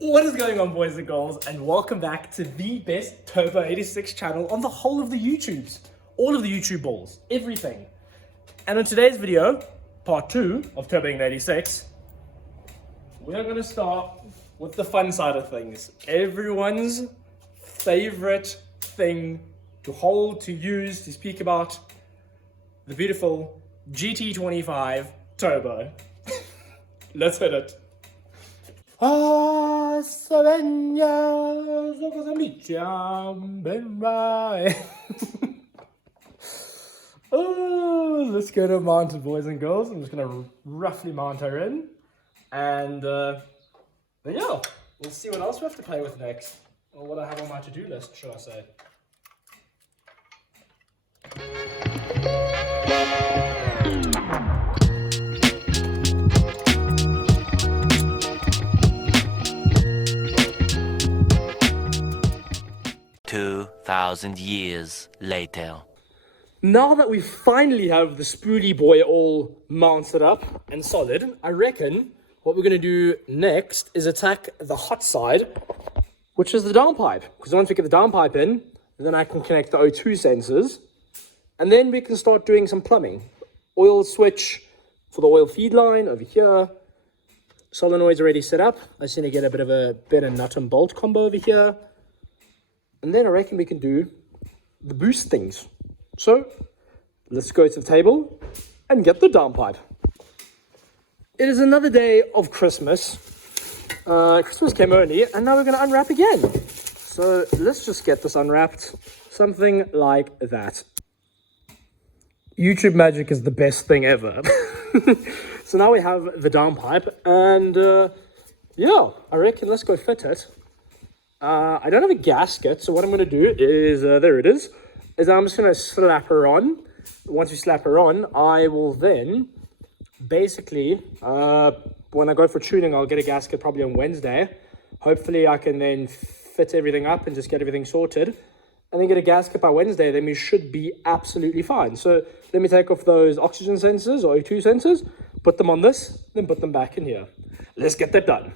What is going on, boys and girls, and welcome back to the best Turbo 86 channel on the whole of the YouTubes. All of the YouTube balls, everything. And in today's video, part 2 of Turbo 86, we're going to start with the fun side of things. Everyone's favorite thing to hold, to use, to speak about, the beautiful GT85 Turbo. Let's hit it. Oh, let's go to mount it, boys and girls. I'm just gonna roughly mount her in, and then yeah, we'll see what else we have to play with next, or what I have on my to-do list, should I say. Years later. Now that we finally have the Spoody boy all mounted up and solid, I reckon what we're going to do next is attack the hot side, which is the downpipe. Because once we get the downpipe in, then I can connect the O2 sensors, and then we can start doing some plumbing. Oil switch for the oil feed line over here. Solenoid's already set up. I just need to get a bit of a better nut and bolt combo over here. And then I reckon we can do the boost things. So let's go to the table and get the downpipe. It is another day of Christmas. Christmas came early, and now we're going to unwrap again. So let's just get this unwrapped. Something like that. YouTube magic is the best thing ever. So now we have the downpipe, and yeah, I reckon let's go fit it. I don't have a gasket, so what I'm going to do is, there it is I'm just going to slap her on. Once we slap her on, I will then, basically, when I go for tuning, I'll get a gasket probably on Wednesday. Hopefully I can then fit everything up and just get everything sorted, and then get a gasket by Wednesday. Then we should be absolutely fine. So let me take off those oxygen sensors or O2 sensors, put them on this, then put them back in here. Let's get that done.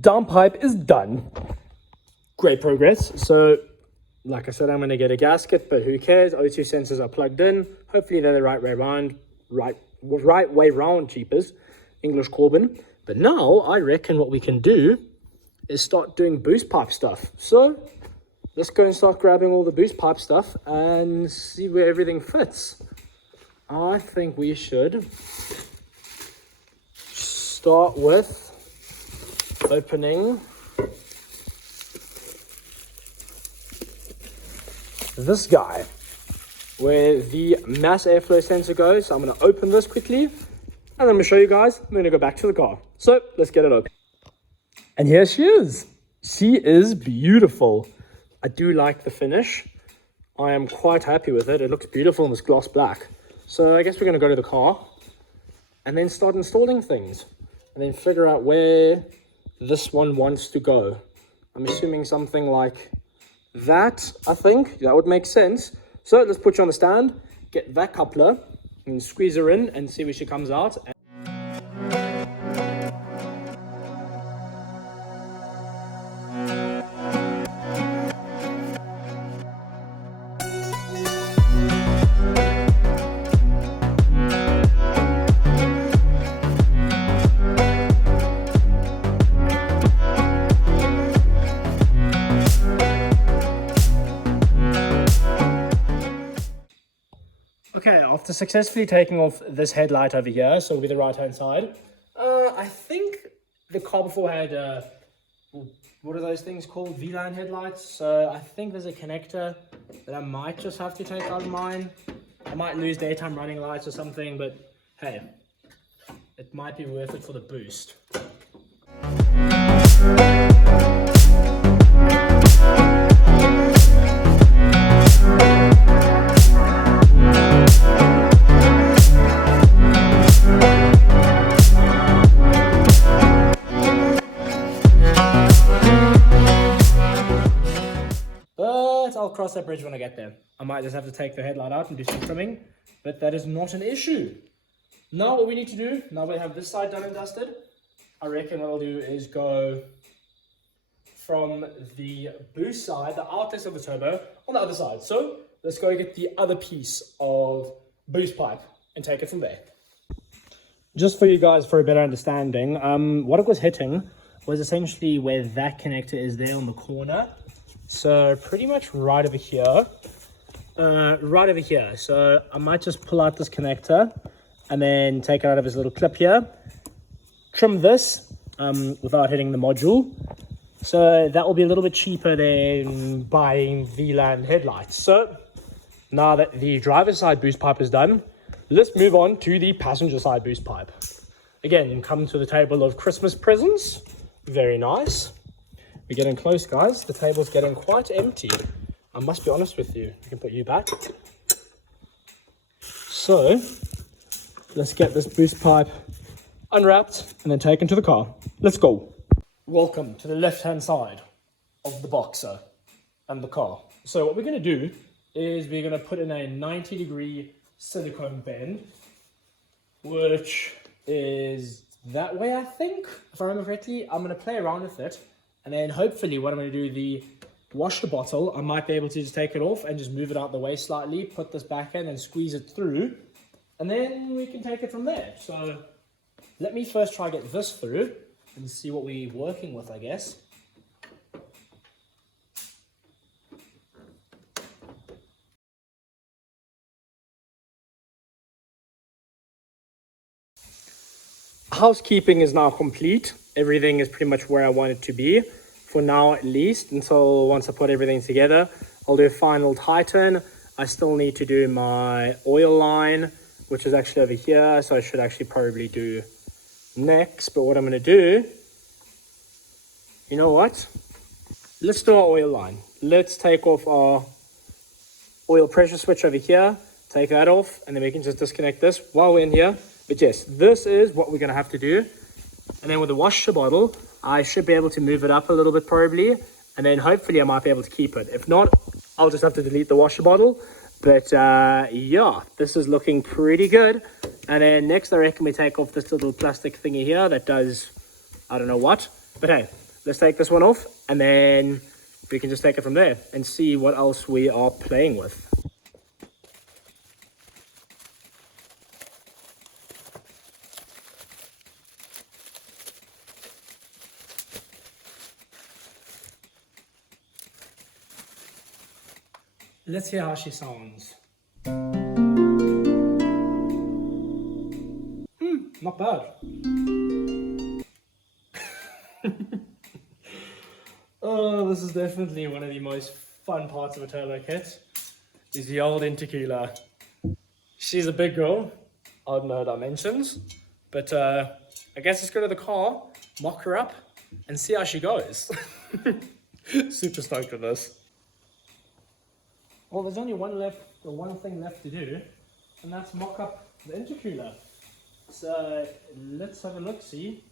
Downpipe is done. Great progress. So, like I said, I'm going to get a gasket, but who cares? O2 sensors are plugged in. Hopefully they're the right way around. Right way round, cheapers. English Corbin. But now, I reckon what we can do is start doing boost pipe stuff. So, let's go and start grabbing all the boost pipe stuff and see where everything fits. I think we should start with opening this guy where the mass airflow sensor goes. So I'm going to open this quickly, and then I'm going to show you guys. I'm going to go back to the car. So let's get it open. And here she is. She is beautiful. I do like the finish. I am quite happy with it. It looks beautiful in this gloss black. So I guess we're going to go to the car and then start installing things, and then figure out where this one wants to go. I'm assuming something like that. I think that would make sense. So let's put you on the stand, get that coupler, and squeeze her in and see where she comes out. after successfully taking off this headlight over here, so it'll be the right-hand side, I think the car before had, what are those things called? V-line headlights. So I think there's a connector that I might just have to take out of mine. I might lose daytime running lights or something, but hey, it might be worth it for the boost. I'll cross that bridge when I get there. I might just have to take the headlight out and do some trimming, but that is not an issue. Now what we need to do, now we have this side done and dusted, I reckon what I'll do is go from the boost side, the outlets of the turbo, on the other side. So let's go get the other piece of boost pipe and take it from there. Just for you guys for a better understanding, what it was hitting was essentially where that connector is there on the corner. So pretty much right over here, So I might just pull out this connector and then take it out of his little clip here, trim this without hitting the module. So that will be a little bit cheaper than buying VLAN headlights. So now that the driver's side boost pipe is done, let's move on to the passenger side boost pipe. Again, come to the table of Christmas presents. Very nice. We're getting close, guys. The table's getting quite empty. I must be honest with you. I can put you back. So let's get this boost pipe unwrapped and then taken to the car. Let's go. Welcome to the left-hand side of the Boxer and the car. So what we're going to do is we're going to put in a 90-degree silicone bend, which is that way, I think. If I remember correctly, I'm going to play around with it. And then hopefully what I'm going to do, the washer bottle, I might be able to just take it off and just move it out the way slightly, put this back in and squeeze it through. And then we can take it from there. So let me first try to get this through and see what we're working with, I guess. Housekeeping is now complete. Everything is pretty much where I want it to be, for now at least, until once I put everything together. I'll do a final tighten. I still need to do my oil line, which is actually over here, so I should actually probably do next. But what I'm going to do, you know what? Let's do our oil line. Let's take off our oil pressure switch over here, take that off, and then we can just disconnect this while we're in here. But yes, this is what we're going to have to do. And then with the washer bottle, I should be able to move it up a little bit probably. And then hopefully I might be able to keep it. If not, I'll just have to delete the washer bottle. But yeah, this is looking pretty good. And then next I reckon we take off this little plastic thingy here that does, I don't know what. But hey, let's take this one off. And then we can just take it from there and see what else we are playing with. Let's hear how she sounds. Not bad. Oh, this is definitely one of the most fun parts of a turbo kit, is the old Intercooler. She's a big girl, I don't know her dimensions, but I guess let's go to the car, mock her up, and see how she goes. Super stoked with this. Well, there's only one thing left to do, and that's mock up the intercooler. So let's have a look-see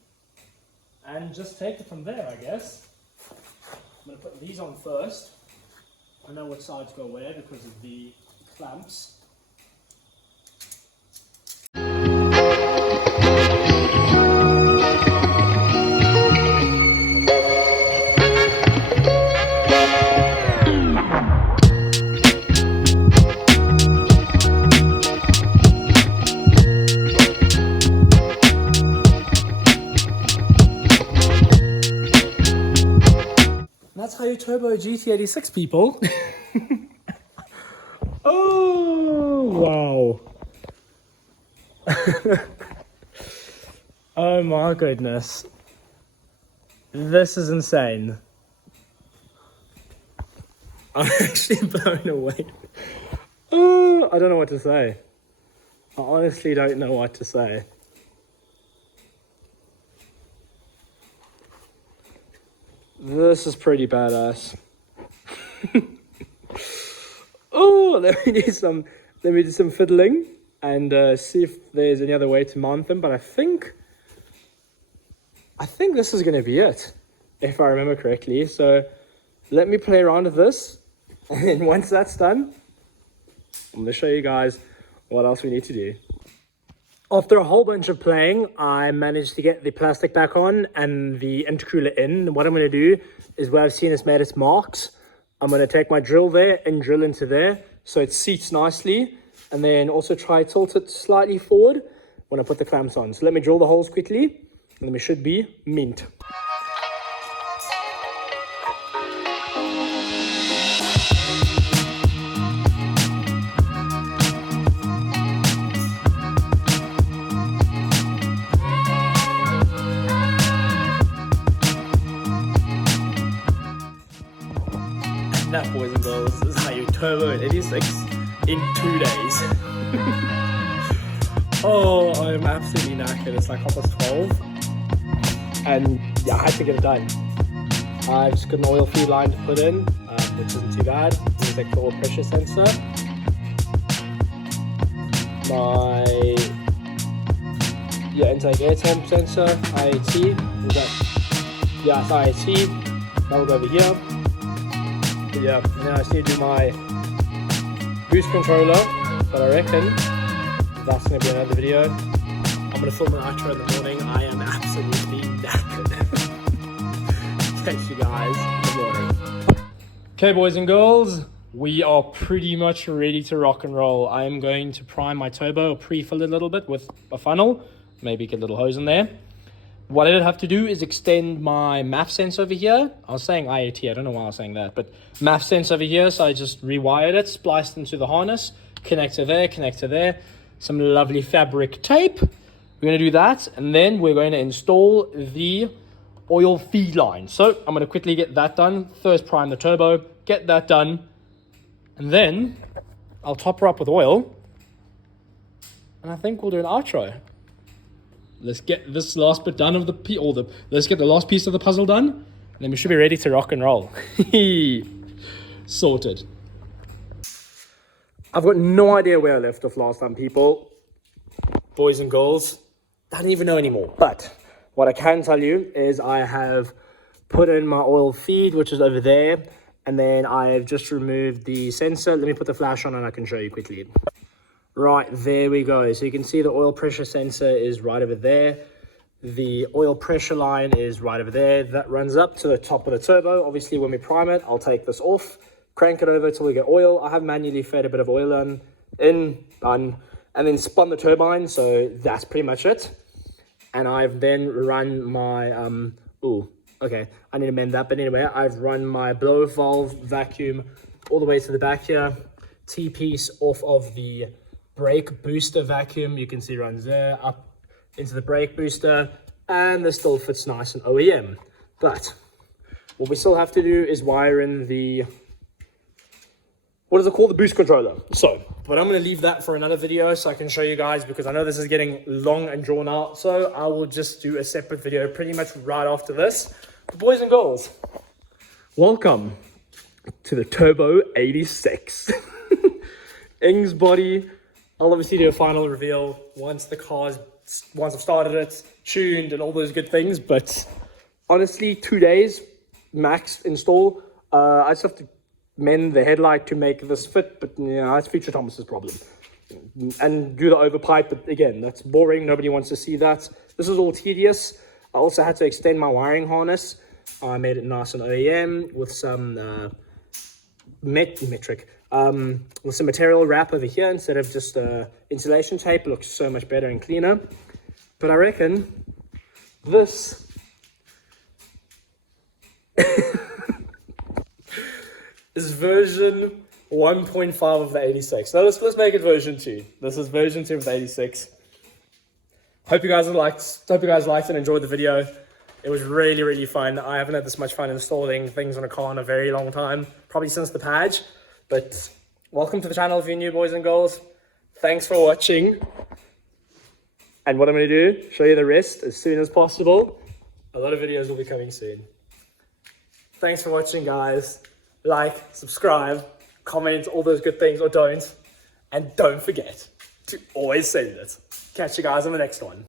and just take it from there, I guess. I'm going to put these on first. I know what sides go where because of the clamps. That's how you turbo GT86, people. Oh, wow. Oh my goodness. This is insane. I'm actually blown away. Oh, I don't know what to say. I honestly don't know what to say. This is pretty badass. Oh, let me do some fiddling and see if there's any other way to mount them. But I think this is going to be it, if I remember correctly. So let me play around with this, and then once that's done, I'm going to show you guys what else we need to do. After a whole bunch of playing, I managed to get the plastic back on and the intercooler in. What I'm going to do is, where I've seen it's made its marks, I'm going to take my drill there and drill into there so it seats nicely, and then also try tilt it slightly forward when I put the clamps on. So let me drill the holes quickly, and then we should be mint. That, boys and girls, is how you turbo an 86 in 2 days. Oh, I'm absolutely knackered. It's like 12:30, and yeah, I had to get it done. I've just got an oil feed line to put in, which isn't too bad. It's like the oil pressure sensor. My intake air temp sensor, IAT. Is that? Yeah, it's IAT. That will go over here. Yeah, now I just need to do my boost controller, but I reckon that's going to be another video. I'm going to film an outro in the morning. I am absolutely knackered. Catch you guys in the morning. Okay, boys and girls, we are pretty much ready to rock and roll. I am going to prime my turbo, or pre-fill it a little bit with a funnel, maybe get a little hose in there. What I did have to do is extend my MAF sense over here. I was saying IAT, I don't know why I was saying that, but MAF sense over here, so I just rewired it, spliced into the harness, connector there, some lovely fabric tape. We're going to do that, and then we're going to install the oil feed line. So I'm going to quickly get that done. First prime the turbo, get that done, and then I'll top her up with oil, and I think we'll do an outro. Let's get this last bit done of let's get the last piece of the puzzle done, and then we should be ready to rock and roll. Sorted. I've got no idea where I left off last time, people. Boys and girls, I don't even know anymore. But what I can tell you is I have put in my oil feed, which is over there, and then I have just removed the sensor. Let me put the flash on and I can show you quickly. Right, there we go. So you can see the oil pressure sensor is right over there. The oil pressure line is right over there. That runs up to the top of the turbo. Obviously, when we prime it, I'll take this off, crank it over till we get oil. I have manually fed a bit of oil in, and then spun the turbine. So that's pretty much it. And I've then run my, okay, I need to amend that. But anyway, I've run my blower valve vacuum all the way to the back here. T-piece off of the brake booster vacuum, you can see runs there up into the brake booster, and this still fits nice and OEM. But what we still have to do is wire in the, what is it called, the boost controller. So, but I'm going to leave that for another video so I can show you guys, because I know this is getting long and drawn out. So I will just do a separate video pretty much right after this. But boys and girls, welcome to the Turbo 86. Ing's body. I'll obviously do a final reveal once I've started it, tuned, and all those good things. But honestly, 2 days max install. I just have to mend the headlight to make this fit, but that's Future Thomas's problem. And do the overpipe, but again, that's boring. Nobody wants to see that. This is all tedious. I also had to extend my wiring harness. I made it nice and OEM with some metric. With some material wrap over here instead of just insulation tape. It looks so much better and cleaner. But I reckon this is version 1.5 of the 86. Now let's make it version 2. This is version 2 of the 86. Hope you guys liked and enjoyed the video. It was really, really fun. I haven't had this much fun installing things on a car in a very long time, probably since the Page. But welcome to the channel if you're new, boys and girls. Thanks for watching. And what I'm going to do, show you the rest as soon as possible. A lot of videos will be coming soon. Thanks for watching, guys. Like, subscribe, comment, all those good things, or don't. And don't forget to always send it. Catch you guys on the next one.